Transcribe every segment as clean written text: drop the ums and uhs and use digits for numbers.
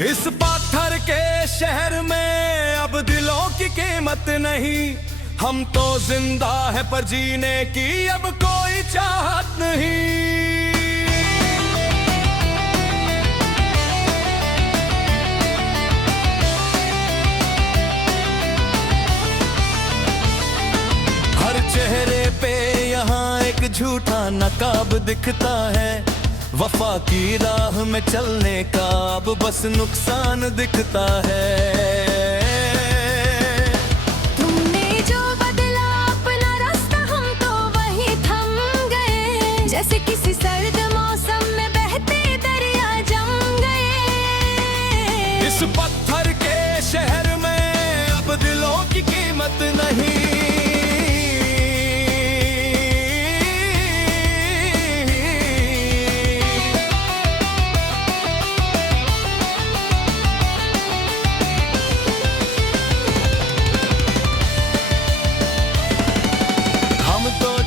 इस पत्थर के शहर में अब दिलों की कीमत नहीं। हम तो जिंदा है पर जीने की अब कोई चाहत नहीं। हर चेहरे पे यहाँ एक झूठा नकाब दिखता है। वफा की राह में चलने का अब बस नुकसान दिखता है। तुमने जो बदला अपना रास्ता हम तो वही थम गए। जैसे किसी सर्द मौसम में बहते दरिया जम गए। इस पत्थर के शहर में अब दिलों की कीमत नहीं।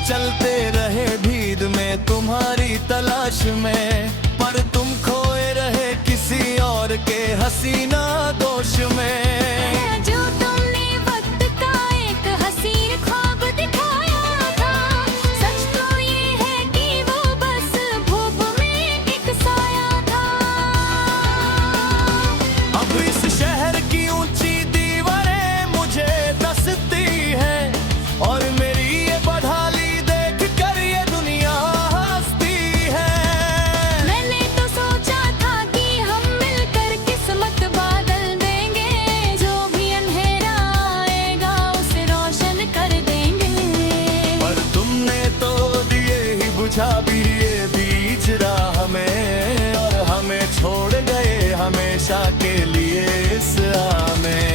चलते रहे भीड़ में तुम्हारी तलाश में, पर तुम खोए रहे किसी और के हसीना दोष में। जो तुमने वक्त का एक हसीन ख्वाब दिखाया था, सच तो ये है कि वो बस भूख में एक साया था। अब इस शहर की ऊंची दीवारें मुझे डसती है और मेरी ये बदहाली भी ये बीच राह में, और हमें छोड़ गए हमेशा के लिए इस राह में।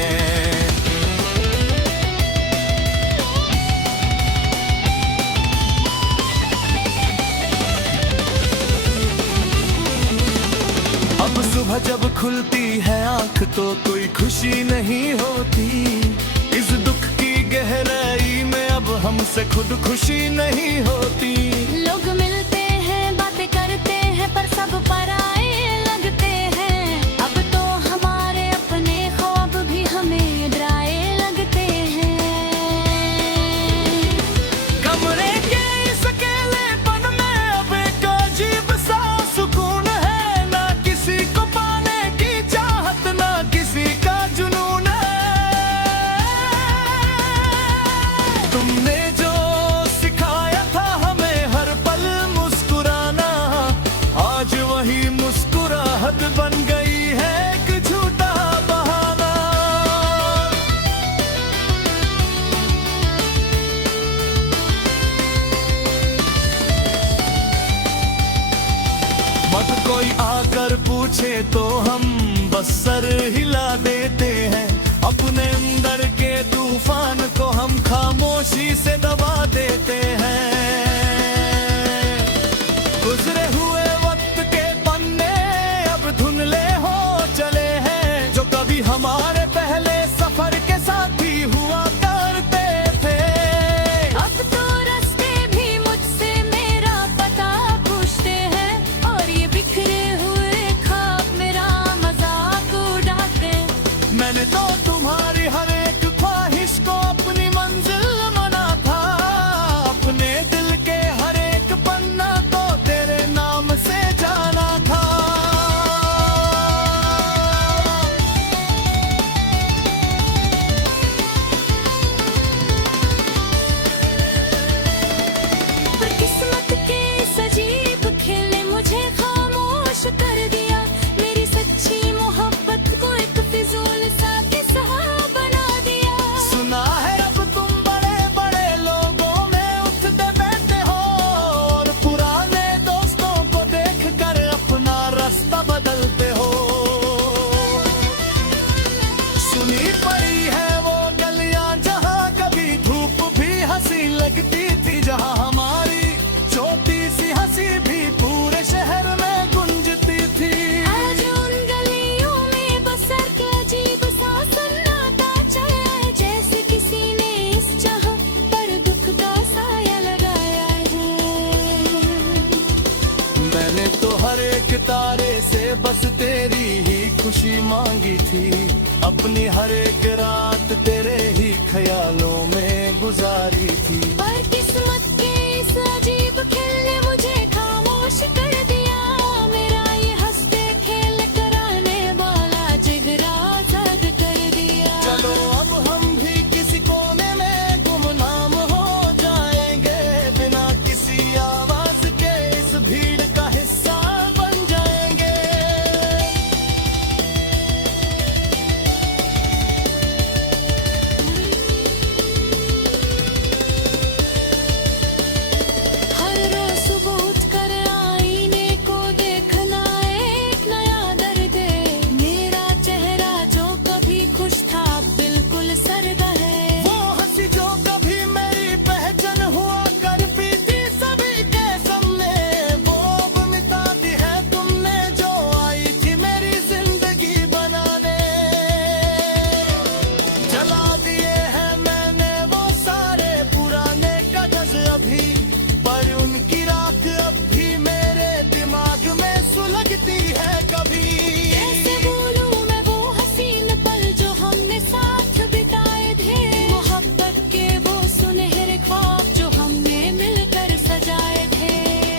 अब सुबह जब खुलती है आंख तो कोई खुशी नहीं होती। इस दुख की गहराई में अब हमसे खुद खुशी नहीं होती। लोग मिलते हैं बातें करते हैं पर सब पराए लगते हैं। अब तो हमारे अपने ख्वाब भी हमें डराए लगते हैं। कमरे के इस अकेलेपन में अब एक अजीब सा सुकून है। ना किसी को पाने की चाहत ना किसी का जुनून है। तुमने जो सिखाया था हमें हर पल मुस्कुराना, आज वही मुस्कुराहट बन गई है एक झूठा बहाना। मत कोई आकर पूछे तो हम बस सर हिला देते हैं। अपने अंदर के तूफान को हम खामोशी से दबा देते हैं। गुजरे हुए वक्त के पन्ने अब धुंधले हो चले हैं। जो कभी हमारे पहले सफर के साथी हुआ करते थे, अब तो रास्ते भी मुझसे मेरा पता पूछते हैं। और ये बिखरे हुए ख्वाब मेरा मजाक उड़ाते। मैंने तो तुम्हारी हर एक ख्वाहिश को अपनी मंजिल माना था। अपने दिल के हर एक पन्ना तो तेरे नाम से जाना था। पर किस्मत के इस अजीब खेल ने मुझे खामोश कर दिया। मेरी सच्ची मोहब्बत को एक फिजूल सा किस्सा बना दिया। सुना है अब तुम बड़े बड़े लोगों में उठते बैठते हो, और पुराने दोस्तों को देखकर अपना रास्ता बदलते हो। सुनी पड़ी है वो गलियां जहां कभी धूप भी हंसी लगती थी, जहां हमारी छोटी सी हंसी भी पूरे शहर में गूंजती थी। आज उन गलियों में बस एक अजीब सा सन्नाटा छाया है। जैसे किसी ने इस जहां पर दुख का साया लगाया है। मैंने तो हर एक तारे से बस तेरी ही खुशी मांगी थी, अपनी हर एक रात तेरे ही ख्यालों में गुजारी थी। पर किस्मत के इस अजीब खेल ने मुझे खामोश कर दिया, मेरा ये हंसते खेल कराने वाला जिगरा जद कर दिया। चलो अब हम भी किसी कोने में गुमनाम हो जाएंगे, बिना किसी आवाज के इस भीड़ का हिस्सा बन जाएंगे। हर रोज सुबह उठकर आईने को देखना एक नया दर्द है, मेरा चेहरा जो कभी खुश था बिल्कुल सर्द है। वो हंसी जो कभी मेरी पहचान हुआ करती थी सभी के सामने, वो अब मिटा दी है तुमने जो आई थी मेरी जिंदगी बनाने। जला दिए हैं मैंने वो सारे पुराने कागज अभी, पर उनकी राख अब भी मेरे दिमाग में सुलगती है कभी। कैसे भूलूं मैं वो हसीन पल जो हमने साथ बिताए थे, मोहब्बत के वो सुनहरे ख्वाब जो हमने मिलकर सजाए थे।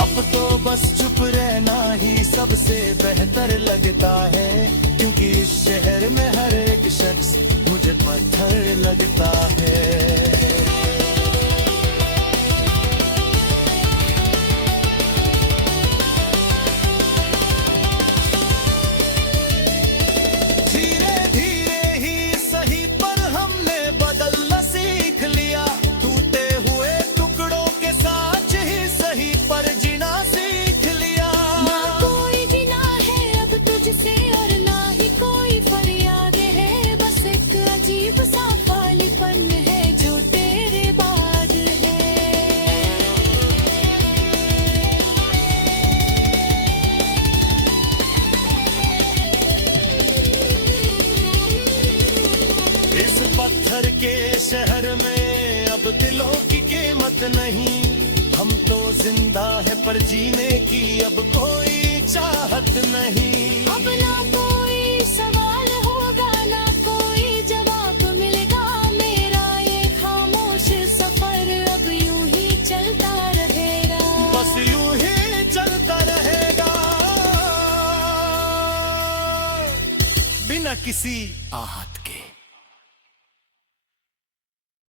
अब तो बस चुप रहना ही सबसे बेहतर लगता है, क्योंकि इस शहर में हर एक शख्स मुझे पत्थर लगता है। धीरे धीरे ही सही पर हमने बदलना सीख लिया, टूटे हुए टुकड़ों के साथ ही सही पर जीना सीख लिया। ना कोई जिना है अब तुझसे और ना ही कोई फरियाद है, बस एक अजीब सा खालीपन है जो तेरे बाद है। इस पत्थर के शहर में अब दिलों की कीमत नहीं, हम तो जिंदा है पर जीने की अब कोई चाहत नहीं। अब ना कोई सवाल होगा ना कोई जवाब मिलेगा, मेरा ये खामोश सफर अब यूं ही चलता रहेगा। बस यूं ही चलता रहेगा, बिना किसी आहत